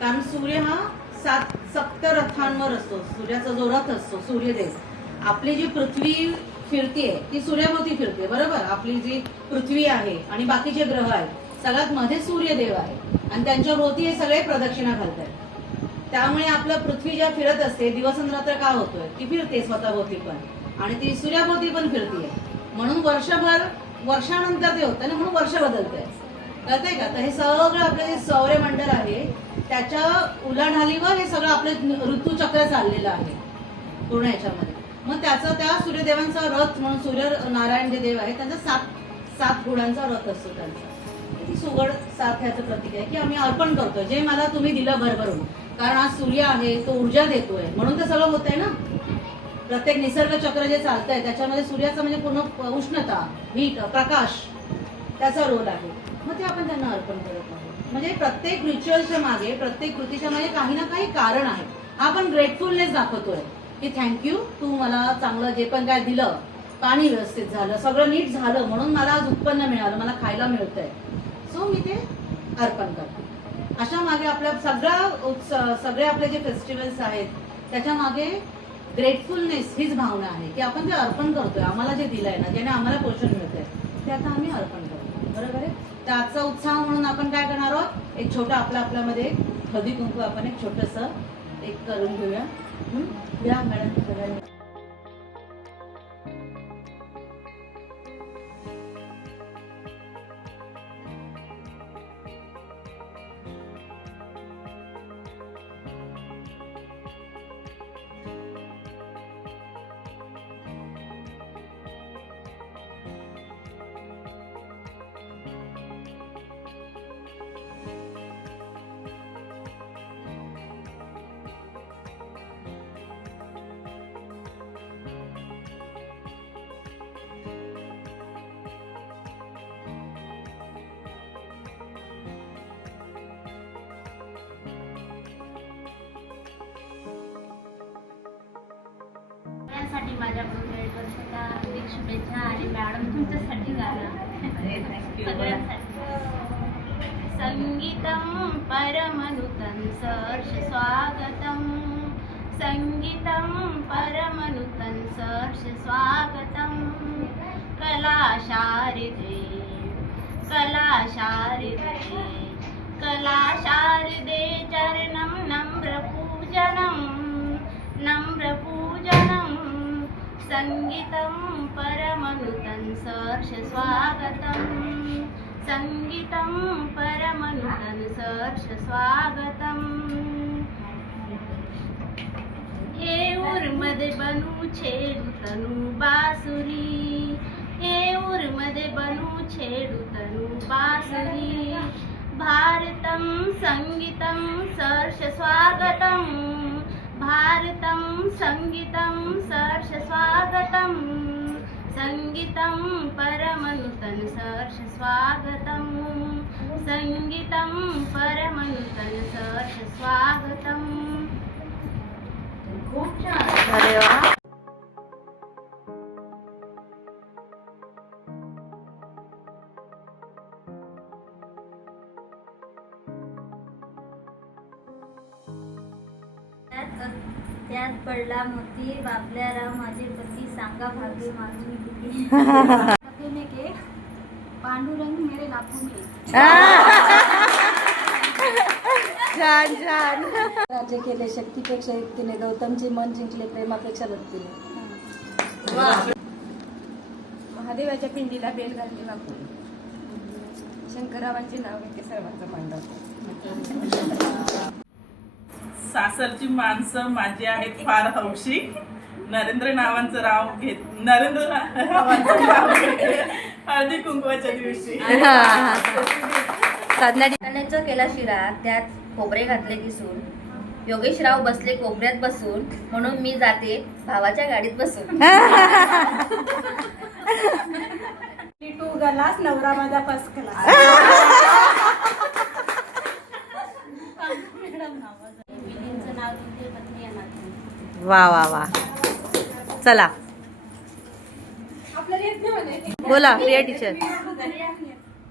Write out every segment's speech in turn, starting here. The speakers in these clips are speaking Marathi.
कारण सूर्य हा 7 सप्तरथांवर असतो, सूर्याचा जो रथ असतो सूर्यदेव. आपली जी पृथ्वी फिरतीये ती सूर्याभोवती फिरते, बरोबर. आपली जी पृथ्वी आहे आणि बाकीचे ग्रह आहेत सगळ्यात मध्ये सूर्यदेव आहे आणि त्यांच्या भोवती हे सगळे प्रदक्षिणा घालतात. त्यामुळे आपलं पृथ्वी जेव्हा फिरत असते दिवस आणि रात्र का होतोय, ती फिरते स्वतःभोवती पण आणि ती सूर्याभोवती पण फिरतीये. म्हणून वर्षानंतर ते होतं ना, म्हणून वर्ष बदलतंय, कळतंय का. तर हे सगळं आपलं जे सौरमंडल आहे त्याच्या उलाढालीवर हे सगळं आपलं ऋतुचक्र चाललेलं आहे पूर्ण याच्यामध्ये. मग त्याचा त्या सूर्यदेवांचा रथ म्हणून सूर्यनारायण जे देव आहे त्यांचा 7 गुणांचा रथ असतो त्यांचा. ती सुगड 7 ह्याचं प्रतीक आहे की आम्ही अर्पण करतोय जे मला तुम्ही दिलं भरभरून. कारण आज सूर्य आहे तो ऊर्जा देतोय म्हणून ते सगळं होत आहे ना. प्रत्येक निसर्ग चक्र जे चालतंय त्याच्यामध्ये सूर्याचा म्हणजे पूर्ण उष्णता, हीट, प्रकाश त्याचा रोल आहे. मग ते आपण त्यांना अर्पण करत आहोत. म्हणजे प्रत्येक रिच्युअलच्या मागे, प्रत्येक कृतीच्या मागे काही ना काही कारण आहे. आपण ग्रेटफुलनेस दाखवतोय की थँक्यू, तू मला चांगलं जे पण काय दिलं, पाणी व्यवस्थित झालं, सगळं नीट झालं म्हणून मला आज उत्पन्न मिळालं, मला खायला मिळतंय, सो मी ते अर्पण करते. अशा मागे आपल्या सगळे आपले जे फेस्टिवल्स आहेत त्याच्या मागे ग्रेटफुलनेस हीच भावना आहे की आपण ते अर्पण करतोय. आम्हाला जे दिलंय ना, ज्याने आम्हाला पोषण मिळतंय ते आता आम्ही अर्पण करतो, बरोबर आहे. त्याचा उत्साह म्हणून आपण काय करणार आहोत, एक छोटं आपल्यामध्ये हळदी कुंकू आपण एक छोटंसं एक करून घेऊया. या मॅडम सगळ्यांनी. साठी माझ्याकडून हार्दिक शुभेच्छा. आणि मॅडम तुमच्यासाठी गाणं सगळ्यांसाठी. संगीतं परमनुतं सहर्ष स्वागतं, संगीतं परमनुतं सहर्ष स्वागतं. कलाशारदे कलाशारदे कलाशारदे चरणं नम्रपूजनं नम्रपूजनं. संगीतं परमनुतं सहर्ष स्वागतं, संगीतं परमनुतं सहर्ष स्वागतं. हे उर्मध्ये बनू छेडू तनु बासुरी, हे उर्मध्ये बनू छेडू तनु बासुरी. भारतं संगीतं सहर्ष स्वागतं, भारतं संगीतं सहर्ष स्वागतं. संगीतं परमनुतं सहर्ष स्वागतं, संगीतं परमनुतं सहर्ष स्वागतं. खूप छान. अरे वा. त्यात पडला मोती, बाबल्या राव माझे पती, सांगा भाग्य माझी किती. के पांडुरंग मेरे लाखों में. छान छान. राज्य केले शक्तीपेक्षा युक्तीने, गौतमचे मन जिंकले प्रेमापेक्षा भक्तीने. महादेवाच्या पिंडीला बेल घालते वापरून, शंकररावांचे नाव घेते सर्वांचं मांडव. सासरची माणसं माझी आहेत फार हौशी, नरेंद्र नावांचं नाव घेत हळदी कुंकवाच्या दिवशी. साधना केला शिरा, त्यात खोबरे घातले किसून, योगेशराव बसले कोपऱ्यात बसून, म्हणून मी जाते भावाच्या गाडीत बसून. तू गलास नवरा माझा फसकला. वा वा वा. चला बोला प्रिया टीचर.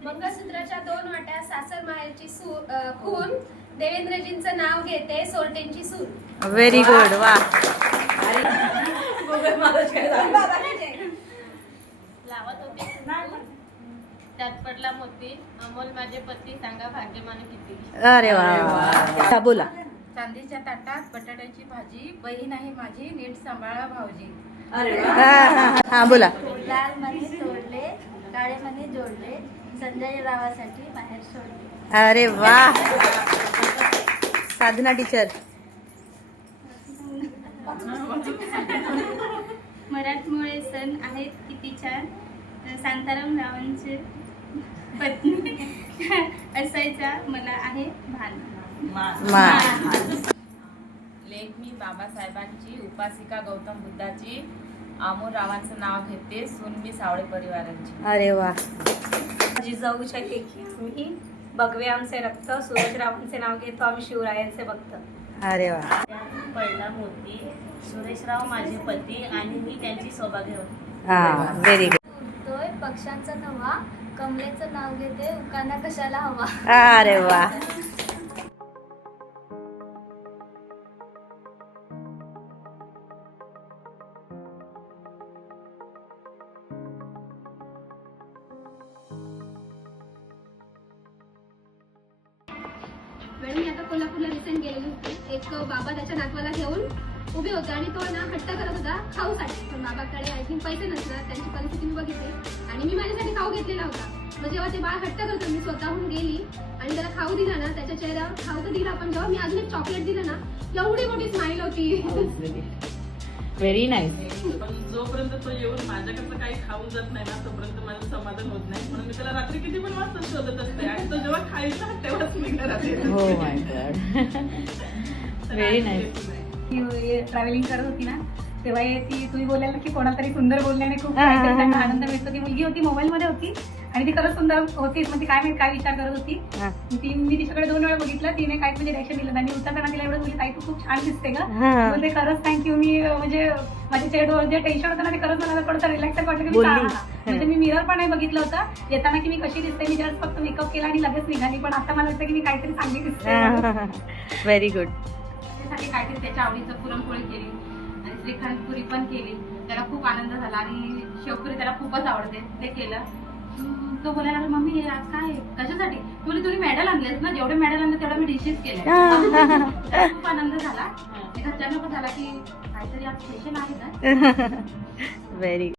मंगळसूत्राच्या 2 वाट्या सासर माहेरची खून, देवेंद्रजींचं नाव घेते सोलटेंची सूर. Very good. वा. त्यात पडला मोती, अमोल माझे पती, सांगा भाग्यमान किती. अरे वा वा. हा, बोला. चांदीच्या ताटात बटाट्याची भाजी, बहीण आहे माझी, नीट सांभाळा भाऊजी. हा बोला. लाल मणी तोडले, काळे मणी जोडले, संजय रावासाठी बाहेर सोडले. अरे वा. साधना टीचर. मराठमोळे सण आहेत किती छान, शांताराम रावांचे पत्नी असायचा मला आहे भान. लेख मी बाबासाहेबांची, उपासिका गौतम बुद्धाची, आमोर रावांचं नाव घेते, सून मी सावळे परिवारांची. अरे वा. जिजाऊच्या लेखी आम्ही, भगवे आमचे रक्त, सूरजरावांचे नाव घेतो आम्ही, शिवरायांचे भक्त. अरे वा. पडला मोती, सुरेशराव माझे पती आणि मी त्यांची सौभाग्यवती. हा, व्हेरी गुड. उडतोय पक्ष्यांचा नवा, कमलेचं नाव घेते, उकाना कशाला हवा. अरे वा. मॅडम मी आता कोल्हापूरला रिटर्न गेलेली होती. एक बाबा त्याच्या नातवाला घेऊन उभे होते आणि तो ना हट्ट करत होता खाऊसाठी. पण बाबाकडे आय थिंक पैसे नसतात, त्यांची परिस्थिती मी बघितली आणि मी माझ्यासाठी खाऊ घेतलेला होता. मग जेव्हा ते बाळ हट्ट करतं मी स्वतःहून गेली आणि त्याला खाऊ दिला ना, त्याच्या चेहऱ्यावर खाऊ तर दिला, पण जेव्हा मी अजून एक चॉकलेट दिलं ना, एवढी मोठी स्माईल होती. Very nice. पण जोपर्यंत तो येऊन माझ्याकडनं काही खाऊन जात नाही ना, तोपर्यंत माझं समाधान होत नाही. म्हणून मी त्याला रात्री किती पण वाजता शोधत असते आणि तो जेव्हा खाईल ना तेव्हाच मी घरात येते. हो माय गॉड. Very nice. ट्रॅव्हलिंग करत होती ना, तेव्हा ती तुम्ही बोलायला की कोणाला तरी सुंदर बोलल्याने खूप काहीतरी त्यांना आनंद मिळतो. ती मुलगी होती, मोबाईल मध्ये होती आणि ती खरंच सुंदर होती. मग ती काय माहिती काय विचार करत होती. मी तिच्याकडे 2 वेळा बघितलं, तिने काय म्हणजे रिएक्शन दिलं आणि उतरताना तिला एवढं बोलली, ताई तू खूप छान दिसते का. बोलते खरंच थँक्यू. मी म्हणजे माझ्या चेहऱ्यावर जे टेन्शन होतं ना, ते खरंच मला थोडंसं रिलॅक्स वाटलं की म्हणजे मी मिरर पण नाही बघितलं होतं येताना की मी कशी दिसते. मी जस्ट फक्त मेकअप केला आणि लगेच निघाली. पण आता मला वाटतं की मी काहीतरी चांगली दिसते. Very good. त्यासाठी काहीतरी त्याच्या आवडीचं पुरणपोळी केली आणि श्रीखंड पुरी पण केली. त्याला खूप आनंद झाला आणि शेवपुरी त्याला खूपच आवडते, ते केलं. तो बोलायला लागला, मम्मी हे आज काय कशासाठी. तुला तुम्ही मेडल आणलेस ना, जेवढे मेडल आणले तेवढे मी डिशेस केले. खूप आनंद झाला. घरच्यांना पण झाला की काहीतरी आज स्पेशल आहे ना. व्हेरी